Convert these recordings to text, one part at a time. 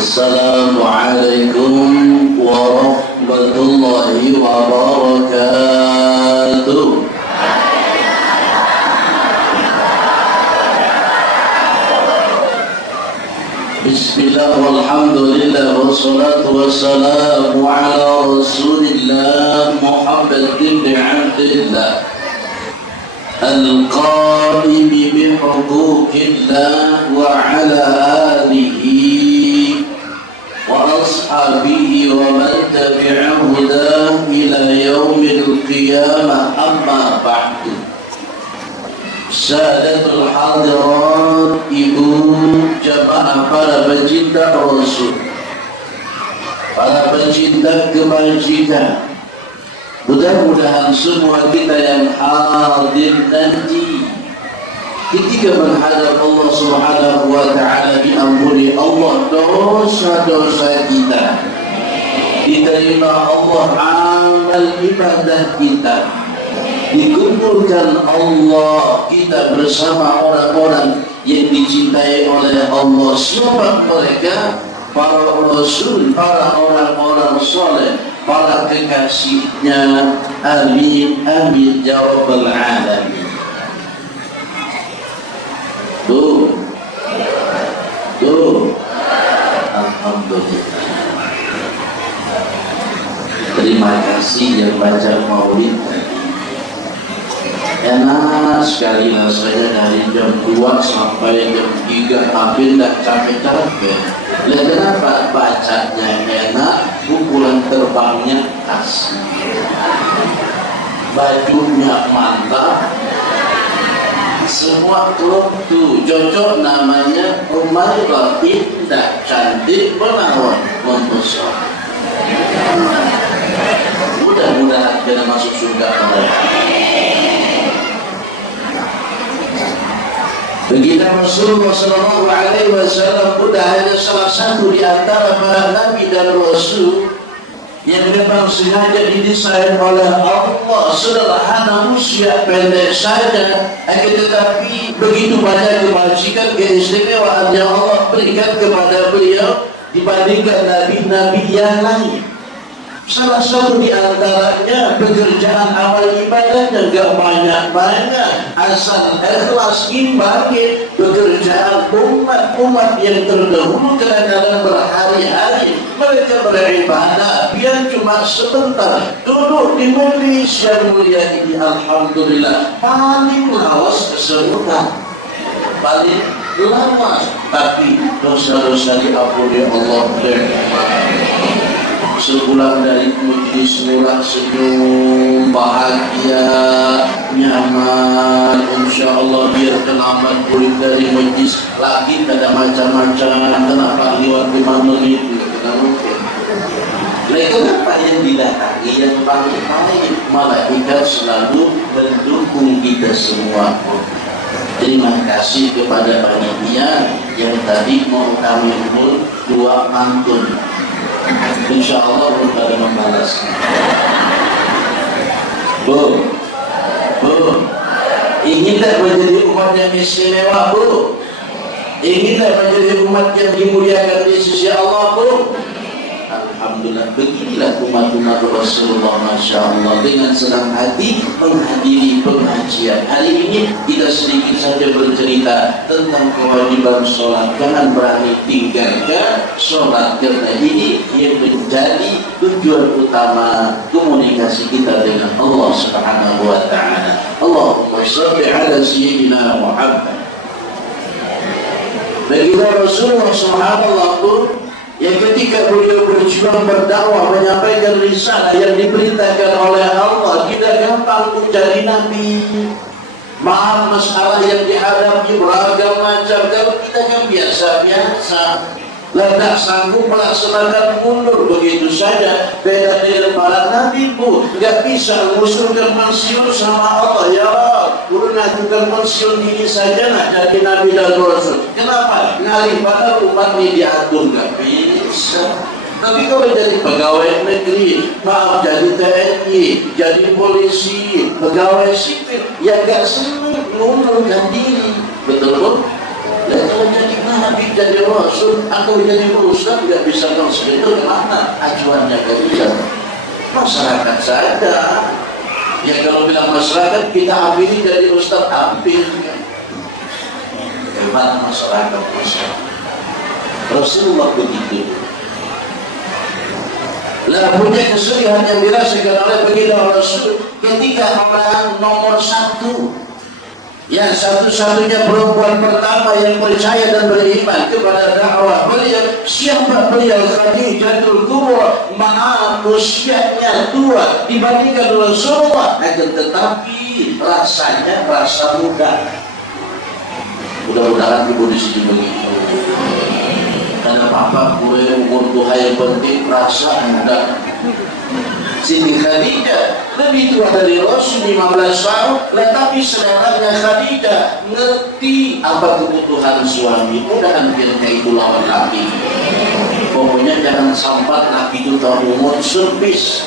Assalamualaikum warahmatullahi wabarakatuh. Bismillah walhamdulillah wassalatu wassalamu ala rasulillah Muhammad bin Abdillah al-qaim bi huquqillah wa ala alihi wa ashabihi wa man tabi'a hudah ila yaumil qiyamah, amma ba'du. Sadatul hadirat, ibu jamaah para pecinta Rasul, para pecinta kebajikan, mudah-mudahan semua kita yang hadir nanti ketika menghadap Allah Subhanahu wa ta'ala diampuni Allah dosa-dosa kita, diterima Allah amal ibadah kita, dikumpulkan Allah kita bersama orang-orang yang dicintai oleh Allah. Siapa mereka? Para Rasul, para orang-orang soleh, para kekasihnya. Amin, amin, ya rabbal alamin. Tuh alhamdulillah. Terima kasih yang baca maulid tadi. Enak sekali rasanya dari jam 2 sampai jam 3, hampir tidak capek-capek. Lihat kenapa? Bacanya enak, pukulan terbangnya khas, bajunya mantap, semua klub tuh cocok, namanya Umairah, indah, cantik, menawan, mempesona. Mudah-mudahan kita masuk surga mereka. Begitu Rasulullah Sallallahu Alaihi Wasallam sudah ada salah satu di antara para nabi dan rasul yang memang sengaja didesain oleh Allah, sederhana, usia pendek saja, tetapi begitu banyak kebajikan, keistimewaan yang Allah berikan kepada beliau dibandingkan nabi-nabi yang lain. Salah satu di antaranya pekerjaan amal ibadahnya gak banyak-banyak, asal ikhlas imbangi pekerjaan umat yang terdahulu kadang-kadang berhari-hari mereka beribadah, biar cuma sebentar duduk di majlis yang mulia ini. Alhamdulillah, paling lawas keserutan, paling lawas, tapi dosa-dosa diampuni Allah. Sepulang dari majlis murah, senyum, bahagia, nyaman, insya Allah biar kelamat pulih dari majlis lagi, ada macam-macam. Kenapa lewat 5 menit? Kenapa yang didatangi yang paling baik? Malaikat selalu mendukung kita semua. Terima kasih kepada panitia yang tadi mau kami umur 2 pantun. Insya Allah belum pada membalas. Bu, inginlah menjadi umat yang istimewa, Bu. Inginlah menjadi umat yang dimuliakan di sisi Allah, Bu. Alhamdulillah, beginilah umat-umat Rasulullah, Masya Allah, dengan senang hati menghadiri pengajian. Hari ini kita sedikit saja bercerita tentang kewajiban sholat. Jangan berani tinggalkan sholat, karena ini yang menjadi tujuan utama komunikasi kita dengan Allah Subhanahu wa ta'ala. Allahumma shalli ala sayyidina Muhammad. Begitu Rasulullah SAW yang ketika beliau berjuang berdakwah menyampaikan risalah yang diperintahkan oleh Allah, tidak gampang menjadi nabi. Maaf, masalah yang dihadapi beragam macam. Kalau kita kan biasa-biasa, tidak sanggup melaksanakan mundur begitu saja. Beda dengan para nabi, Bu, tidak bisa mengusulkan pensiun sama Allah. Ya Guru ngajukan pensiun ini saja nak jadi nabi dan rasul. Kenapa? Ngalih pada umat ini diatur, nggak bisa. Tapi kalau jadi pegawai negeri, maaf, jadi TNI, jadi polisi, pegawai sipil, ya nggak senang mengundurkan diri. Betul, Bu? Dan kalau jadi Nabi, jadi Rasul, aku jadi Ustaz, tidak bisa konsep itu kemana acuannya ke masyarakat saja. Ya kalau bilang masyarakat, kita ambil jadi Ustaz, ambil. Hebat masyarakat. Rasulullah begitu. Lah punya kesulitan yang dirasakan oleh baginda Rasul ketika orang nomor satu, yang satu-satunya perempuan pertama yang percaya dan beriman kepada dakwah beliau, siapa beliau? Khadijatul Kubra. Maaf, usianya tua dibandingkan Rasulullah, akan tetapi rasanya rasa muda. Mudah-mudahan ibu di sini begitu. Karena papa gue umur tua yang penting rasa muda. Siti Khadijah lebih tua dari Rasul 15 tahun, tetapi saudaranya Khadijah ngerti apa kebutuhan suami. Mudahan akhirnya itu lawan laki. Pokoknya jangan sampai laki itu tahu umur servis.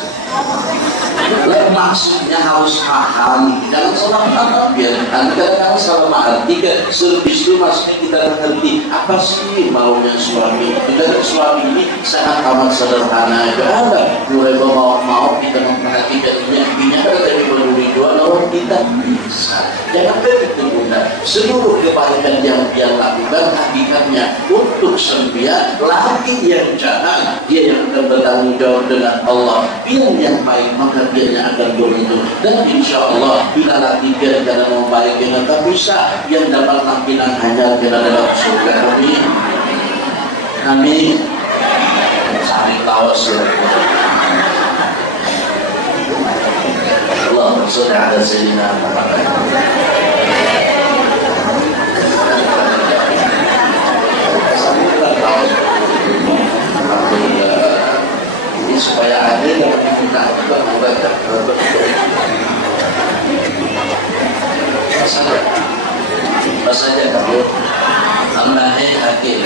Maksudnya harus paham, jangan salah paham. Biar kadang-kadang salah mengartikan servis itu maksudnya kita mengerti apa sih maunya suami. Dan suami ini sangat amat sederhana. Ada mulai mau kita memperhatikan intinya dari peduli dua orang kita bisa. Jangan begitu bunda. Seluruh kebaikan yang dia lakukan hakikatnya untuk sembilan laki yang jahat, dia yang akan bertanggung jawab dengan Allah. Dia yang baik maka dia yang akan beruntung. Dan insya Allah bila laki dia dalam membaik dengan tak bisa yang dapat lakinan hanya kita dalam surga. Amin. Amin. Sampai lawas ya. Allah bersyukur ada Sayyidina Muhammad. Supaya adil dan kita juga membaca saja kamu amnahe hakim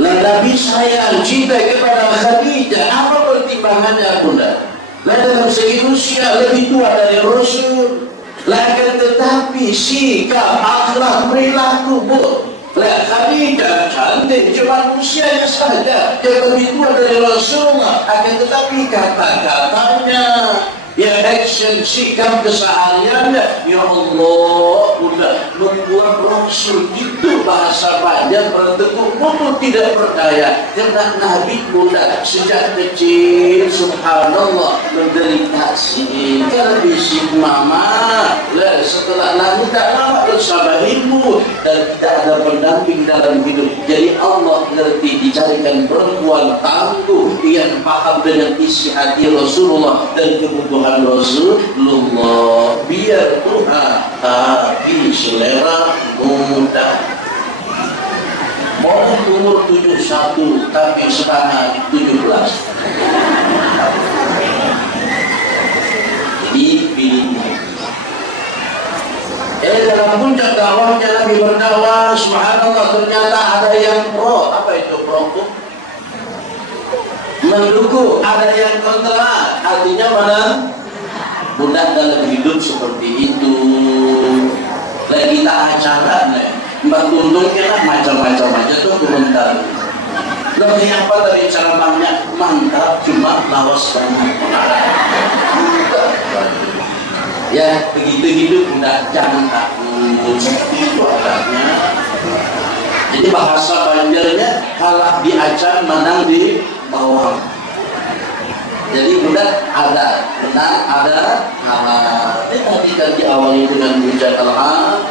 Nabi sayang cinta kepada Khadijah. Apa pertimbangannya bunda? Dalam segi usia lebih tua dari Rasul, akan tetapi sikap, akhlak, perilaku bu. Khadijah cantik, cuma usianya saja dia lebih tua dari Rasulullah, akan tetapi kata-katanya, ya action, sikap kesehariannya, ya Allah, udah membuat Rasul itu bahasa banyak bertekuk lutut tidak percaya. Karena Nabi muda sejak kecil, subhanallah, menderita sih karena bisik mama. Lah setelah Nabi tak lama bersama ibu dan tidak ada pendamping dalam hidup. Jadi Allah ngerti dicarikan perempuan tangguh yang paham dengan isi hati Rasulullah dan kebutuhan Rasulullah, biar Tuhan tapi selera muda. Mau umur 71 tapi sekarang 17. Dipilih. Dalam puncak dakwahnya Nabi berdakwah, subhanallah, ternyata ada yang pro. Apa itu pro? Mendukung, ada yang kontra. Artinya mana? Budak dalam hidup seperti itu. Lagi kita acara nih, mbak tuntungnya lah macam-macam aja tuh komentar. Lebih apa dari ceramahnya? Mantap, cuma lawas banget. Ya begitu hidup budak, jangan takut. Itu adanya. Jadi bahasa Banjarnya kalah di acan, menang di bawah. Jadi budak ada menang, ada kalah. Tadi kan diawali dengan hujan Allah.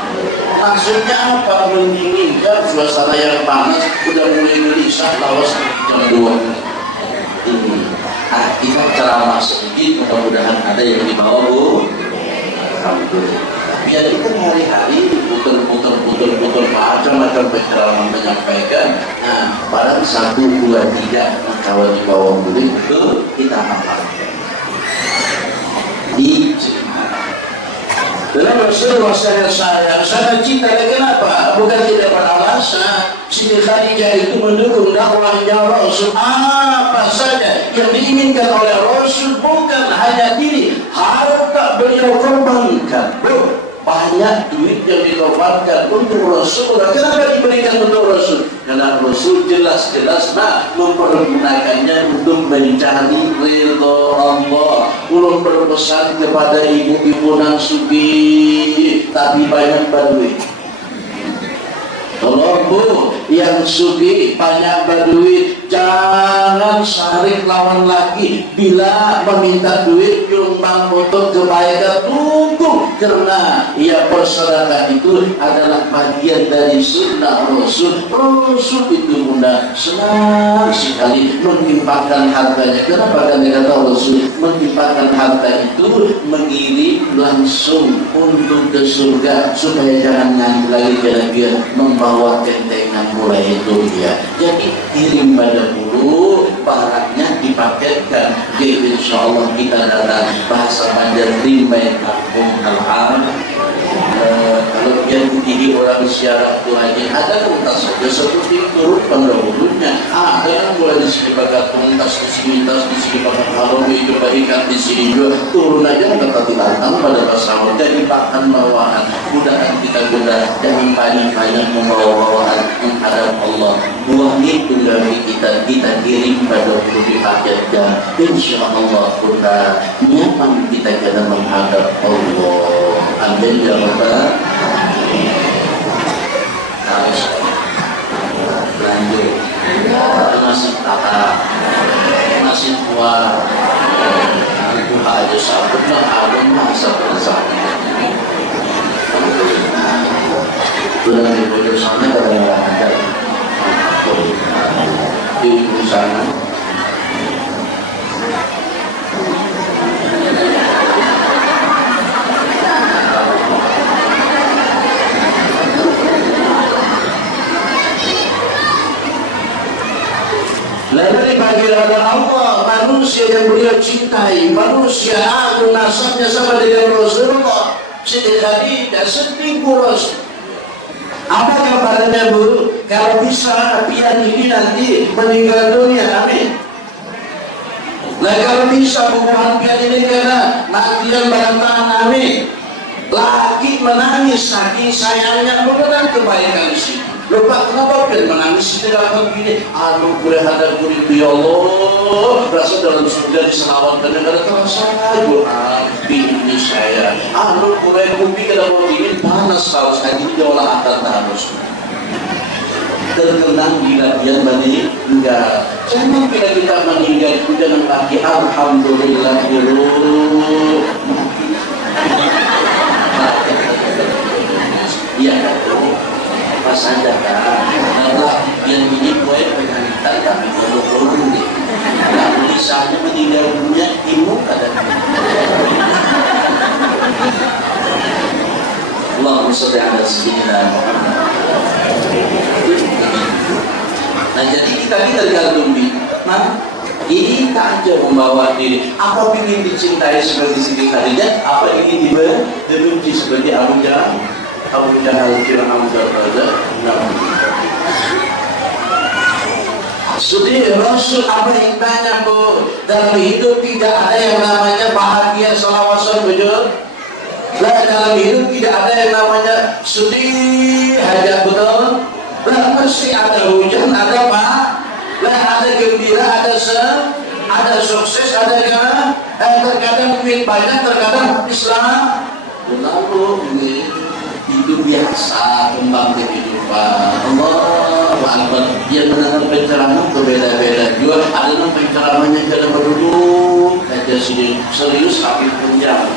Maksudnya apa? Mendinginkan suasana yang panas, udah mulai gelisah, lawas jam 2 ini. Kita ceramah sedikit, mudah-mudahan ada yang dibawa bu. Alhamdulillah. Biar kita hari-hari putar macam-macam ceramah menyampaikan. Nah, barang 1, 2, 3 kawan di bawah murid itu kita hafalkan. Di dalam Rasulullah saya sangat cinta. Kenapa? Bukan tidak beralasan. Siti Khadijah itu mendukung dakwahnya Rasul. Apa saja yang diinginkan oleh Rasul, bukan hanya diri, harta beliau korbankan. banyak duit yang ditobatkan untuk Rasul. Kenapa diberikan untuk Rasul? Karena Rasul jelas-jelas mempergunakannya untuk mencari ridho Allah. Ulun berpesan kepada ibu-ibu nang sugih tapi banyak berduit. Tolong Bu, yang sugih banyak berduit, jangan sarik lawan lagi. Bila meminta duit nyumbang untuk kebaikan, tunggu, karena ia bersedekah itu adalah bagian dari sunnah Rasul. Rasul itu bunda senang sekali menimpakan hartanya. Kenapa? Karena kata Rasul, menimpakan harta itu mengirim langsung untuk ke surga, supaya jangan nyanyi lagi dia membawa kentengan mulai dunia. Jadi kirim pada dulu, barangnya dipaketkan. Jadi insya Allah kita datang bahasa Banjar rimbai kampung kalau dia dididik orang siarah itu aja ada tuntas saja seperti turut pendahulunya. Ada yang mulai di sini bagat tuntas, di sini tas, di sini bagat kalau itu kebaikan di sini juga turun aja kata ditantang pada pasal jadi bahkan bawaan mudahan kita guna jangan banyak-banyak membawa bawaan menghadap Allah. Buah itu dari kita kirim pada untuk dipaketkan. Insya Allah kita nyaman kita kena menghadap Allah. Amin ya Rabbal. Harus lanjut. Masih tahap, masih tua. Itu aja sabut lah, ada masa bersama. Sudah di bawah sana kadang-kadang ada di sana. Lalu dibagi oleh Allah manusia yang beliau cintai, manusia agung nasabnya sama dengan Rasulullah, Siti Khadijah, seribu Rasul. Apa kabarnya Bu? Kalau bisa pian ini nanti meninggal dunia, amin. Nah kalau bisa bukan pian ini karena nantian barang tangan, amin. Lagi menangis saking sayangnya mengenang kebaikan sih. Lupa kenapa pian menangis tidak akan begini. Aduh boleh ada kulit ya Allah. Rasa dalam surga diselawatkan negara terasa doa ini saya. Aduh boleh kupi kalau mau ingin panas harus lagi diolah akan harus. Terkenang bila dia meninggal. Enggak. Jangan bila kita meninggal itu jangan lagi alhamdulillah dulu. Iya. Pas saja kan, Allah yang ini boleh penyanyikan tapi kalau ini, lalu misalnya meninggal dunia ibu kadang. Allahumma sholli ala sayyidina Muhammad. Nah jadi kita tergantung di mana ini tak aja membawa diri. Apa ingin dicintai seperti Siti Khadijah? Apa ingin dibenci seperti Abu Jahal? Abu Jahal Fir'aun Darbaza. Sudah Rasul apa yang banyak Bu? Dalam hidup tidak ada yang namanya bahagia selawasal betul. Lah dalam hidup tidak ada yang namanya sedih hajat betul. Lah mesti ada hujan, ada apa? Lah ada gembira, ada sukses, ada kan? Terkadang duit banyak, terkadang Islam. Lalu ini itu biasa kembang kehidupan. Allah Akbar. Yang mendengar pencerahan berbeda-beda juga. Ada yang penceramahnya jangan berduduk aja sini serius tapi panjang.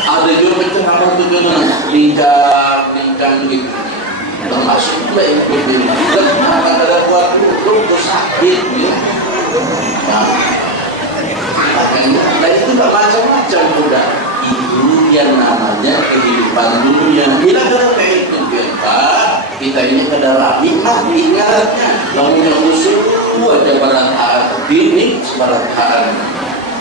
Ada juga penceramah itu jangan lingkar gitu. Termasuk juga yang berbeda. Kenapa ada buat duduk sakit ya? Nah itu tak macam-macam juga. Itu yang namanya kehidupan dunia. Bila kita itu kita ini adalah nikmat ingatnya. Namunnya usul ada barang ini barang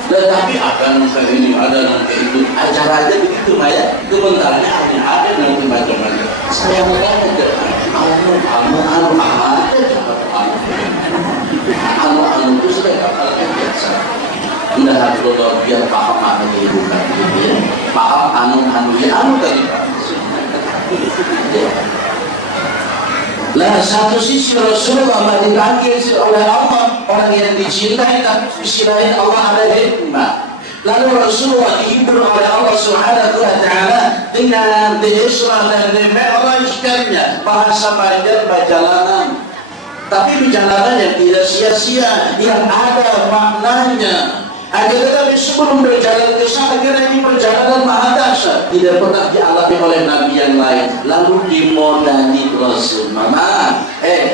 tetapi akan ini ada nanti itu acara aja begitu Maya. Kebentarnya ada nanti macam-macam. Saya mau aja anu itu sudah kapal biasa. Sudah harus biar paham kehidupan gitu ya. paham anu tadi. Lah satu sisi Rasulullah dipanggil oleh Allah, orang yang dicintai, tapi sisi lain Allah ada hikmah. Lalu Rasulullah dihibur oleh Allah Subhanahu wa Ta'ala dengan Isra dan Mi'rajnya, bahasa panjang perjalanan, tapi perjalanan yang tidak sia-sia, yang ada maknanya. Akan tetapi sebelum berjalan ke sana, karena ini perjalanan maha dahsyat, tidak pernah dialami oleh Nabi yang lain. Lalu dimodali Rasul. Mama,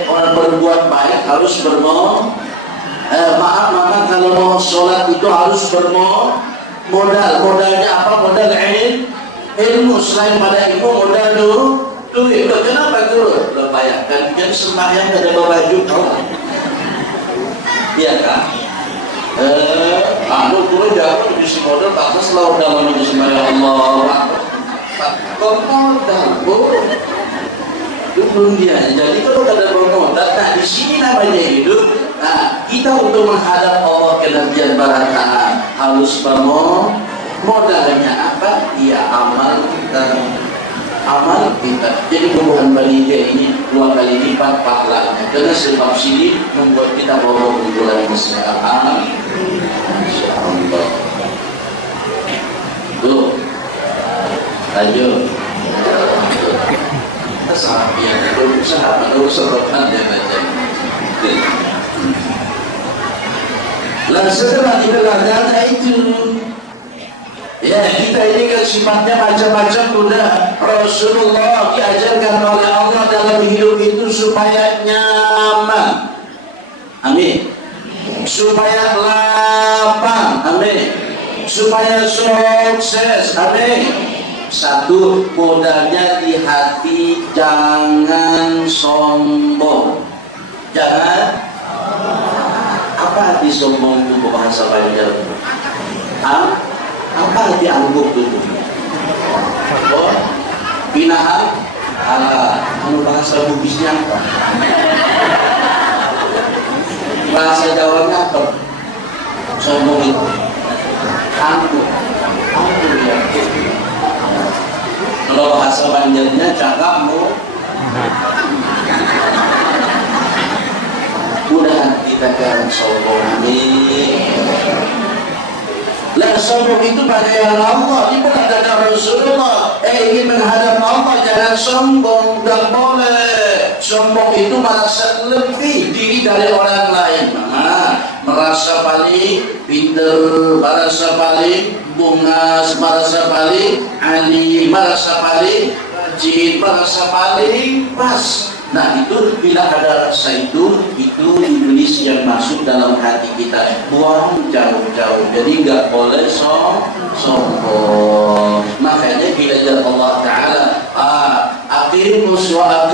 orang berbuat baik harus maaf mama, kalau mau sholat itu harus modalnya apa? Modal ilmu. Selain pada ilmu, modal duit. Kenapa dulu? Lo bayangkan kan sembahyang ada baju kau, iya kan? Dulu jauh di modal tak selalu dalam ini sembahyang Allah. Kau modal, belum dia. Jadi kalau ada bermodal, nah di sini namanya hidup. Nah, kita untuk menghadap Allah ke Nabian Barata harus modalnya apa? Ya amal kita. Jadi hubungan baliknya ini 2 kali lipat pahalanya. Karena sebab sini membuat kita bawa kumpulan kesehatan. Insyaallah. Tuh, lanjut. Sahabat dia baca. Lalu setelah data itu, ya kita ini kan sifatnya macam-macam. Udah Rasulullah diajarkan oleh Allah dalam hidup itu supaya nyaman, amin, supaya lapang, amin, supaya sukses, amin. Satu, modalnya di hati, jangan sombong. Jangan apa hati sombong itu bahasa panjang? Apa hati angkuh itu? Binahan ala bahasa Bugisnya apa? Bahasa Jawanya apa? Sombong itu angkuh ya. Kalau bahasa panjangnya cakapmu. Mudah kita jangan sombong. Lah sombong itu pada yang Allah, ini bukan dari Rasulullah. Ingin menghadap Allah jangan sombong, tak boleh. Sombong itu merasa lebih diri dari orang lain. Merasa paling pintar, merasa paling bungas, merasa paling alim, merasa paling rajin, merasa paling pas. Nah itu bila ada rasa itu iblis yang masuk dalam hati kita. Buang jauh-jauh. Jadi nggak boleh sombong. Makanya bila Allah Ta'ala aqimus sholat,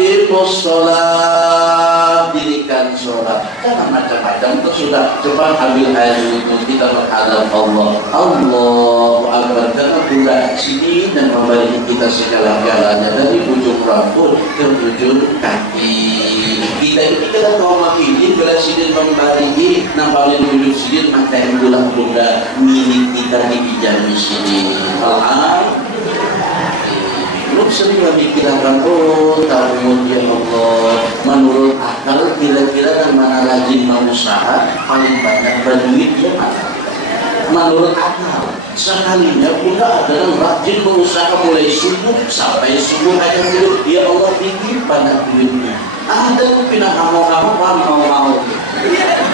dirikan sholat. Jangan macam-macam. Itu sudah cepat ambil air itu kita menghadap Allah. Allahu Akbar. Karena bulan sini dan memberi kita segala-galanya dari ujung rambut ke ujung kaki. Kita ini kita kaum makilin bila sidin membari nampalin ujung sidin maka yang bulan milik kita dipijam di sini. Lu sering memikirkan, tahun ya Allah, menurut akal kira-kira yang mana rajin mau usaha paling banyak berduit ya mana? Menurut akal sekalinya pula ada yang rajin berusaha mulai subuh sampai subuh aja dulu. Ya Allah tinggi pada duitnya. Ada yang pindah mau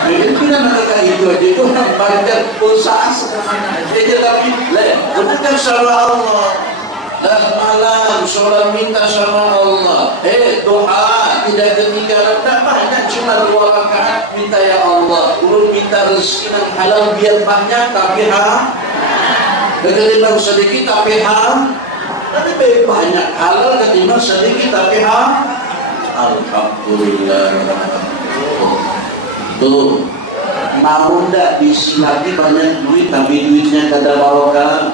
pindah mereka itu aja itu banyak usaha sekarang aja tapi bukan sama Allah. Dan malam sholat minta sama Allah. Doa tidak ketinggalan. Tak banyak cuma 2 rakaat minta ya Allah. Ulun minta rezeki yang halal biar banyak tapi ketimbang sedikit tapi lebih banyak halal ketimbang sedikit tapi Alhamdulillah. Tuh, namun tak diisi lagi banyak duit tapi duitnya kada barokah.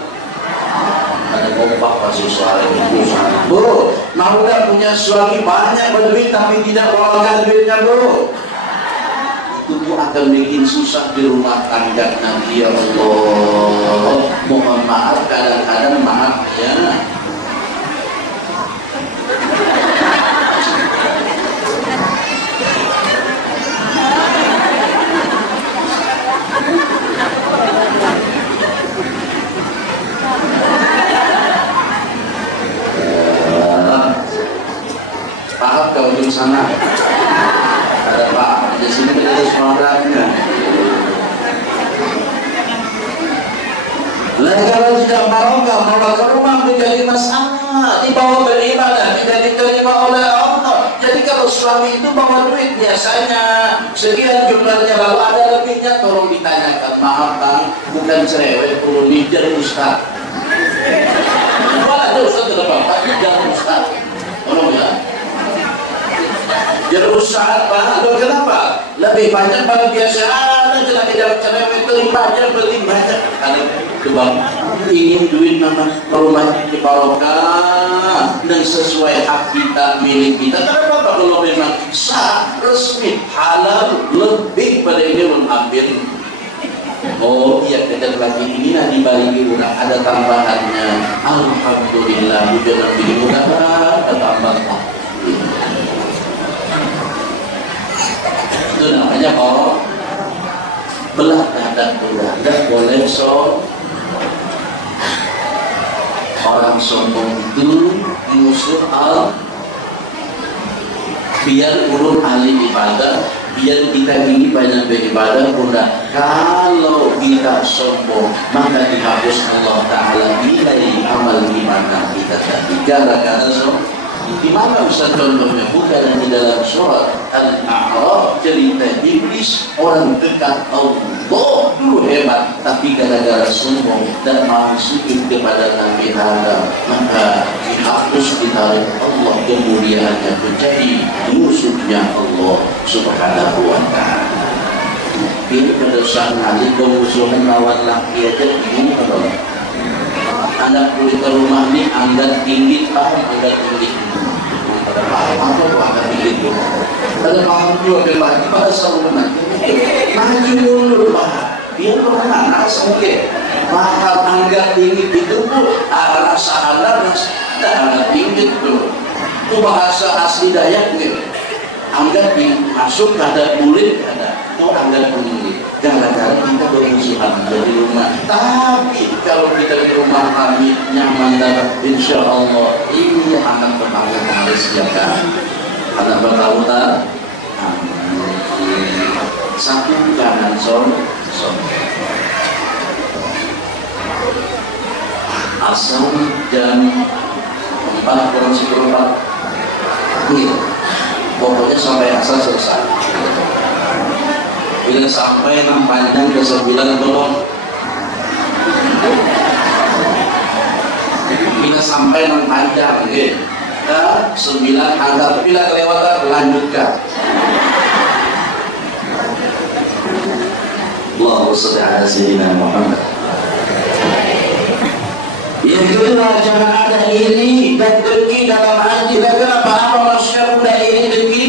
Ada kompak masih suara itu sana. Bro, namun tak punya suami banyak berduit tapi tidak barokah duitnya bro. Itu akan bikin susah di rumah tangga nanti ya Allah. Muhammad maaf, kadang-kadang maaf ya. Maaf kalau di sana ada Pak di sini kita harus menghadapnya. Lain kalau tidak mau ke rumah menjadi masalah, dibawa beribadah tidak diterima oleh Allah. Jadi kalau suami itu bawa duit biasanya sekian jumlahnya, lalu ada lebihnya, tolong ditanyakan, maaf bang, bukan cerewet, perlu mijar Ustaz. Wah ada Ustaz ke depan, tapi jangan Ustaz, tolong ya. Jadi Ustaz Pak, loh kenapa? Lebih banyak kalau biasa ada jenak tidak cerewet, lebih banyak kalau kebang ingin duit nama rumah dibarokah dan sesuai hak kita, milik kita. Kenapa kalau memang sah, resmi, halal, lebih pada ini mengambil. Oh iya, kejadian lagi ini nah dibagi udah ada tambahannya. Alhamdulillah, udah lebih mudah ada tambahan. Itu namanya belah dada udah boleh so. Orang sombong itu musuh biar ulun ahli ibadah, biar kita ini banyak beribadah bunda. Kalau kita sombong maka dihapus Allah Ta'ala nilai amal ibadah kita tadi gara-gara sombong. Di mana Ustaz contohnya? Bukan di dalam surat Al-A'raf, cerita iblis orang dekat Allah dulu hebat, tapi gara-gara sombong dan mau sujud kepada Nabi Adam maka dihapus ditarik Allah kemuliaannya menjadi musuhnya Allah Subhanahu wa Ta'ala. Ini kedosan kali kemusuhan lawan laki aja ini kalau anak kulit ke rumah ini angkat tinggi, paham angkat tinggi. Ada paham apa tuh angkat tinggi itu? Ada paham juga lagi pada saluran. Maju dulu paham. Dia kemana? Sengke. Mahal angkat tinggi itu pun rasa halal dan angkat tinggi itu. Itu bahasa asli Dayak gitu. Angkat masuk ada kulit ada. Itu angkat tinggi. Gara-gara kita bermusuhan dari rumah. Tapi kalau kita di rumah kami nyaman dan insya Allah ini anak tetangga harus jaga. Anak bertahun-tahun satu jangan asal jam 4:04 gitu. Pokoknya sampai asal selesai. Bila sampai 6 panjang ke 9 belum. Bila sampai 6 panjang gitu. Ke 9 anggap bila kelewatan lanjutkan. Allahumma shalli ala sayyidina Muhammad. Yang kedua, jangan ada iri dan dengki dalam hati. Kenapa? Apa manusia muda iri dengki?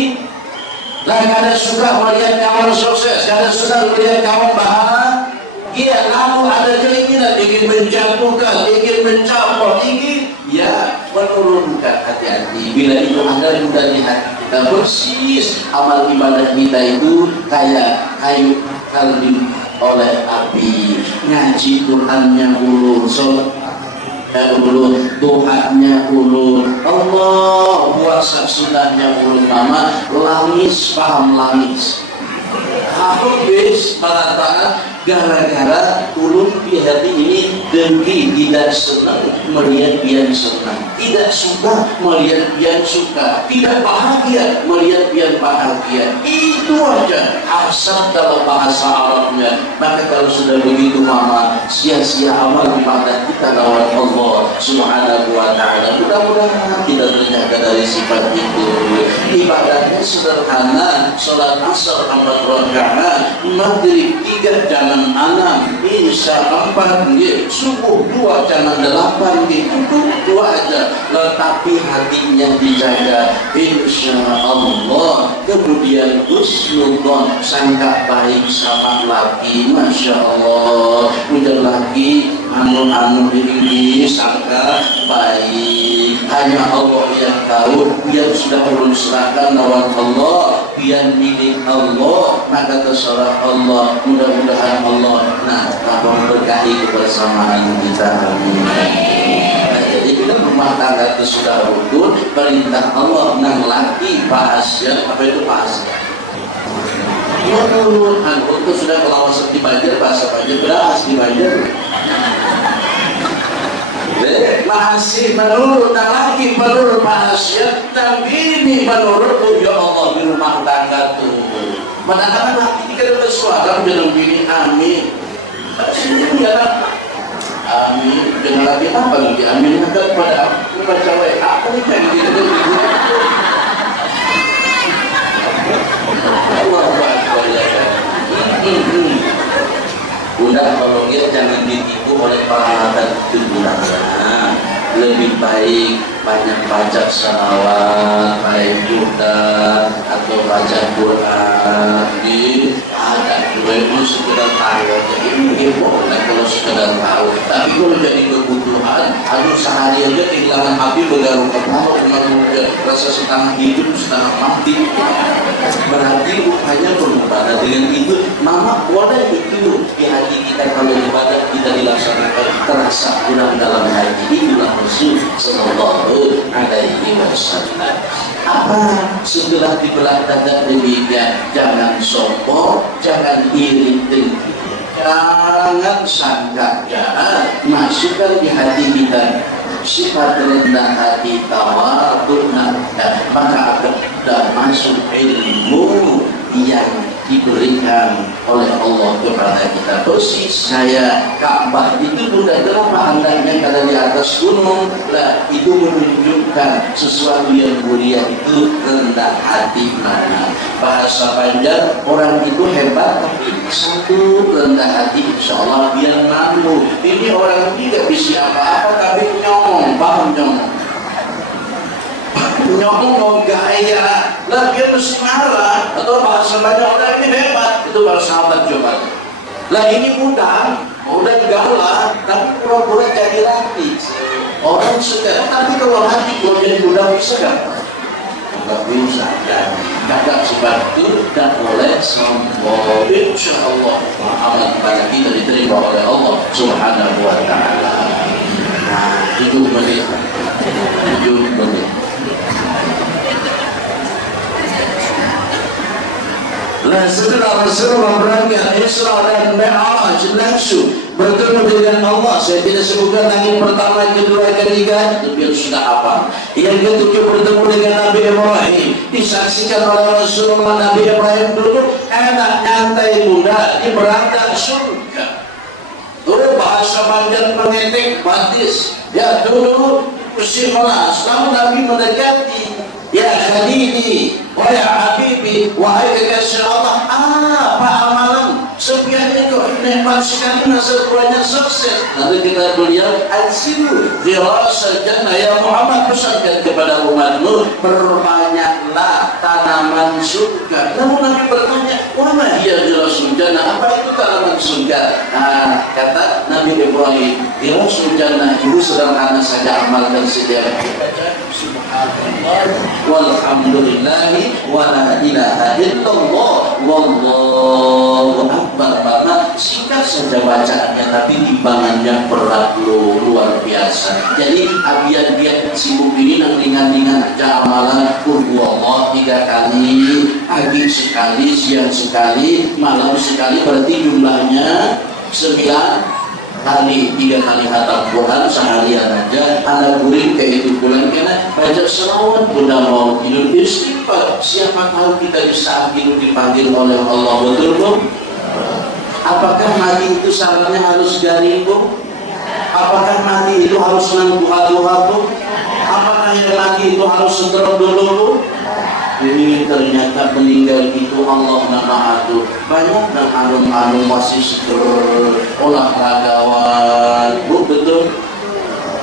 Lagi ada suka melihat kawan sukses, ada suka melihat kawan bahagia, lalu ada keinginan ingin menjatuhkan, ingin mencampur, ingin ya menurunkan. Hati-hati, bila itu ada mudah di hati kita persis amal ibadah kita itu kayak kayu kalbi oleh api, ngaji Qurannya ulun, sholat ulun, doanya ulun, Allah puasa sunahnya ulun, mama langis, paham langis habis mengatakan gara-gara ulun di hati ini dengki, tidak senang melihat dia senang, tidak suka melihat dia suka, tidak bahagia melihat dia bahagia. Itu aja asal dalam bahasa Arabnya. Maka kalau sudah begitu mama, sia-sia amal ibadah kita lawan Allah Subhanahu wa Ta'ala. Mudah-mudahan kita terjaga dari sifat itu. Ibadahnya sederhana, sholat asar 4 rakaat, maghrib 3 jangan 6, Isya 4 subuh 2 jangan 8 duduk 2 aja, tetapi hatinya dijaga insya Allah. Kemudian husnudon, sangka baik sama laki, masya Allah. Udah lagi anu ini sangka baik, hanya Allah yang tahu. Biar sudah ulun serahkan lawan Allah, biar milik Allah, maka terserah Allah. Mudah-mudahan Allah memberkahi kebersamaan kita. Amin. Jadi kita rumah tangga itu sudah rukun, perintah Allah nang laki bahasnya apa itu bahasa? Untuk sudah kalau di Banjar bahasa Banjar beras di Banjar. Masih menurut lagi menurut bahasa dan ini menurut ya Allah di rumah tangga tuh. Padahal laki kita bersuara jangan begini amin. Ya, amin. Jangan lagi apa lagi amin agak pada baca apa nih kayak gitu. Allah Akbar. Udah kalau dia jangan ditipu oleh peralatan tubuhnya. Lebih baik banyak baca salawat, baik Quran atau baca Quran di ada dua itu sekedar tahu. Jadi ini boleh kalau sekedar tahu. Tapi kalau jadi kebutuhan, aduh sehari aja kehilangan hati bergarung kepala, kemudian rasa setengah hidup setengah mati. Berarti hanya beribadah dengan itu. Mama boleh itu di hati kita kalau ibadah kita dilaksanakan terasa kurang dalam hati. Itulah Rasul Sallallahu Alaihi Wasallam. Apa setelah dibelah dada demikian? Jangan sombong, jangan iri dengki, jangan sangka jahat. Masukkan di hati kita sifat rendah hati, tawadhu, maka akan masuk ilmu yang diberikan oleh Allah kepada kita. Persis saya Ka'bah itu sudah kenapa hendaknya kalau di atas gunung, lah itu menunjukkan sesuatu yang mulia itu rendah hati. Mana bahasa Banjar orang itu hebat tapi satu rendah hati, insya Allah biar malu. Ini orang ini tidak bisa apa-apa tapi nyomong, paham nyomong? Nyomong gaya lah dia mesti marah atau bahasa banyak orang ini hebat itu para sahabat coba lah ini mudah galak tapi pura-pura jadi laki orang suka. Tapi kalau hati kalau jadi mudah bisa nggak bisa ya kakak sebab itu dan oleh sombong insya Allah amal pada kita diterima oleh Allah Subhanahu Wa Taala. Nah 7 menit lah setelah Rasulullah berangkat Isra dan Mi'raj langsung bertemu dengan Allah. Saya tidak sebutkan langit pertama, kedua, ketiga, itu biar sudah apa. Yang ketujuh bertemu dengan Nabi Ibrahim, disaksikan oleh Rasulullah. Nabi Ibrahim dulu enak nyantai muda di berangkat surga. Dulu bahasa Banjar pengetik batis ya dulu mesti melas. Lalu Nabi mendekati, ya Khalili, wahai Habibi, wahai kekasih Allah, apa amalan? Sekian itu nikmat sekali, nasib banyak sukses. Lalu kita beliau, ansiru dirasa jannah ya Muhammad, pesankan kepada umatmu, perbanyaklah tanaman surga. Lalu Nabi bertanya, wama hiya dirasul jannah, apa itu tanaman surga? Kata Nabi Ibrahim, dirasul jannah itu sederhana saja amalkan sejarah. Subhanallah walhamdulillahi wa la ilaha illallah wallahu akbar. Maka singkat saja bacaannya tapi timbangannya berat luar biasa. Jadi abian dia sibuk ini nang ringan-ringan aja amalan Allah 3 kali, pagi sekali, siang sekali, malam sekali, berarti jumlahnya 9 kali, 3 kali khatam Quran seharian aja. Anda guring kayak itu bulan kena baca selawat, udah mau tidur istighfar. Siapa tahu kita di saat itu dipanggil oleh Allah, betul Bu? Apakah mati itu syaratnya harus garing Bu? Apakah mati itu harus duha-duha Bu? Apakah yang mati itu harus stroke dulu Bu? Ini ternyata meninggal itu Allah nama aduh banyak dan alum-alum masih olah olahragawan, bu betul,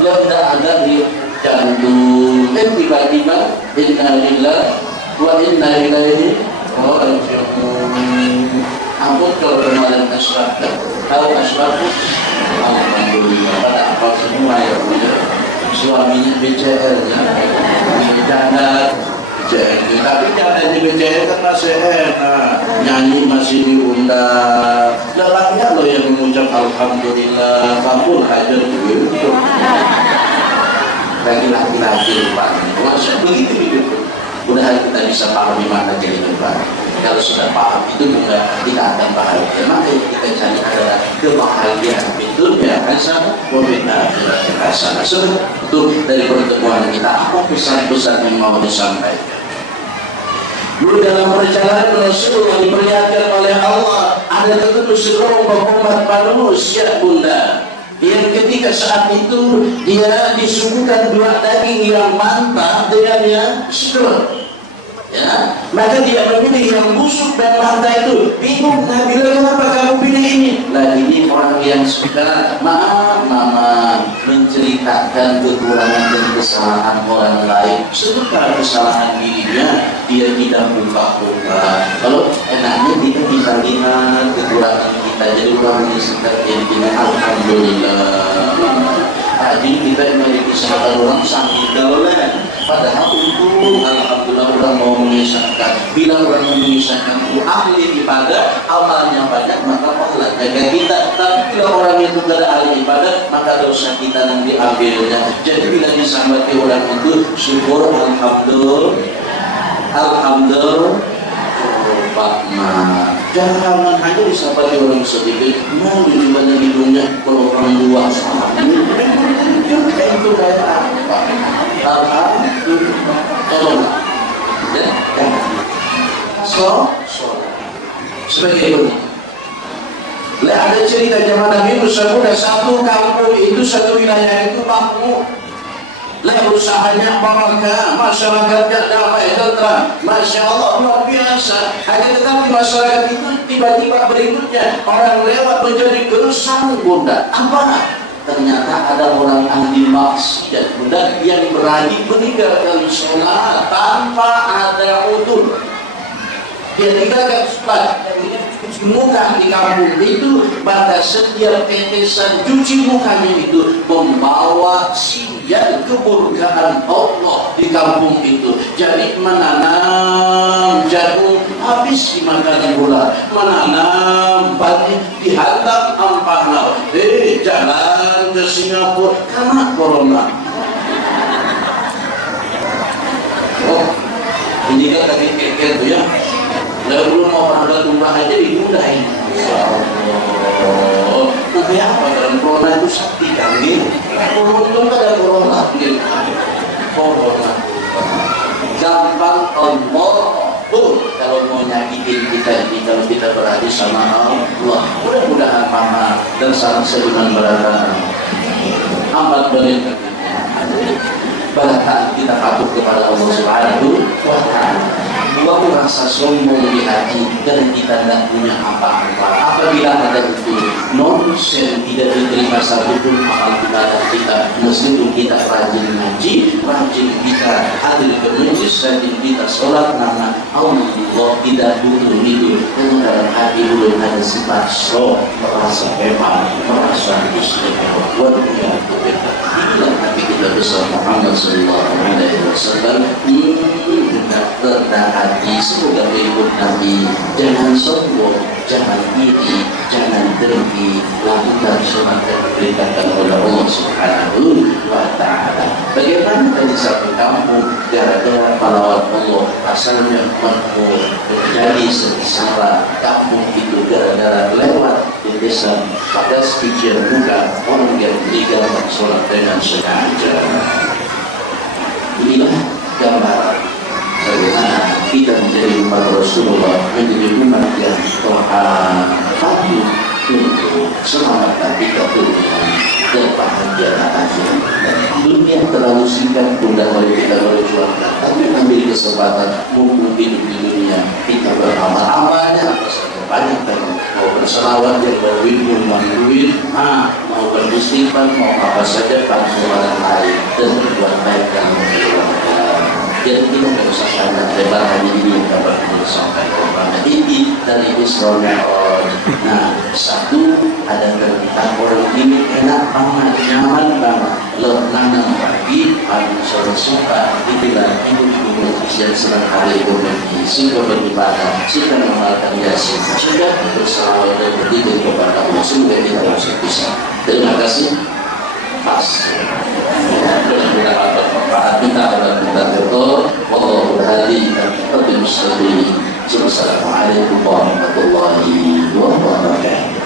tidak ada di jantung, tiba-tiba innalillahi wa inna ilaihi raji'un. Ampun kalau kemarin asbabkan, tahu asbabku, alhamdulillah pada apa semua ya punya suaminya BCL ya, jangan BCL, tapi jangan di BCL kan masih enak, nyanyi masih diundang, lelaknya loh yang mengucap alhamdulillah, kabul hajar gitu, laki-laki Pak, maksud begitu hidup. Mudah-mudahan kita bisa pahami makna kehidupan. Kalau sudah paham itu juga tidak akan bahagia. Maka yang kita cari adalah kebahagiaan itu ya hasanah wa fil akhirati hasanah. Itu dari pertemuan kita. Apa pesan-pesan yang mau disampaikan? Dulu dalam perjalanan Rasulullah diperlihatkan oleh Allah ada tertentu sekelompok umat manusia bunda. Yang ketika saat itu dia disuguhkan dua daging yang mantap dengan yang seger, ya, maka dia memilih yang busuk dan mantap itu. Bingung, Nabi, kenapa kamu pilih ini? Lah ini orang yang suka maaf mama menceritakan kekurangan dan kesalahan orang lain, sebentar kesalahan dirinya dia tidak buka-buka. Kalau enaknya kita lihat kekurangan kita, jadi orang yang sekitar yang alhamdulillah. Jadi kita memiliki kesalahan orang sambil daulah. Padahal itu alhamdulillah orang mau mengisahkan. Bila orang mengisahkan itu ahli ibadah, amalnya banyak maka pahala jaga kita. Tapi bila orang itu tidak ahli ibadah, maka dosa kita yang diambilnya. Jadi bila disambati orang itu syukur alhamdulillah, alhamdulillah. Pak Ma, jangan hanya disambati orang sedikit. Mau dijualnya hidungnya kalau orang luar sama. Itu kayak apa? Alhamdulillah. Tolonglah. Ya, sebagai berikut. Ada cerita zaman Nabi Musa, satu kampung itu, satu wilayah itu makmur. Usahanya barakah, masyarakatnya damai tentram, masya Allah luar biasa. Hanya tetapi masyarakat itu tiba-tiba berikutnya orang lewat menjadi gersang bunda. Apa? Ternyata ada orang ahli maksiat bunda yang berani meninggalkan sholat tanpa ada udzur. Dia tinggalkan sholat. Muka di kampung itu pada setiap tetesan cuci mukanya itu membawa sial kemurkaan Allah di kampung itu. Jadi menanam jagung habis dimakan bola, menanam padi dihantam ampah laut. Jalan ke Singapura karena corona. Oh, ini kan tadi keker tuh ya. Lalu mau ada tumbang aja dimudah ini. Oh, tapi apa dalam corona itu sakti kan gitu. Untung ada corona gitu. Corona. Gampang Allah. Kalau mau nyakitin kita ini, kalau kita berhati sama Allah, mudah-mudahan mama dan salam seiman berada amat berlimpah. Pada saat kita patuh kepada Allah Subhanahu wa Ta'ala, buang rasa sombong di hati dan kita tidak punya apa-apa. Apabila ada itu nonsen, tidak diterima satupun amal ibadah kita, meskipun kita rajin ngaji, rajin kita hadir ke majlis, rajin kita sholat, nama Allah tidak butuh itu. Karena dalam hati belum ada sifat merasa hebat, merasa istimewa. Waduh, hati kita besar Muhammad sallallahu alaihi wasallam rendah hati, semoga berikut Nabi. Jangan sombong, jangan iri, jangan dengki, lakukan sholat dan diperintahkan oleh Allah Subhanahu wa Ta'ala. Bagaimana tadi satu kampung gara-gara palawat Allah asalnya makmur menjadi sengsara. Kampung itu gara-gara lewat di desa pada pikir bukan orang yang meninggalkan sholat dengan sengaja. Inilah gambar bagaimana kita menjadi umat Rasulullah, menjadi umat yang patuh untuk selamat kita dunia dan bahagia akhir. Dunia terlalu singkat bunda oleh kita berjuang, tapi ambil kesempatan mumpung hidup di dunia kita beramal. Amalnya apa saja banyak, mau berselawat yang berwin, mau beristighfar, mau apa saja bantu orang lain dan berbuat baik dalam kehidupan. Jadi kita tidak usah tanya lebar, hanya ini yang dapat disampaikan kepada inti dari Isra Mi'raj. Nah, satu ada tentang orang ini enak banget, nyaman banget, lenang pagi, paling sore suka, dibilang hidup yang senang hari berbagi, suka beribadah, suka mengamalkan Yasin, suka bersalawat dan berzikir kepada Allah. Semoga kita masih bisa. Terima kasih. Pas. Mudah-mudahan dapat manfaat kita dalam kita betul. Wallahu hadi dan kita mustaqim. Assalamualaikum warahmatullahi wabarakatuh.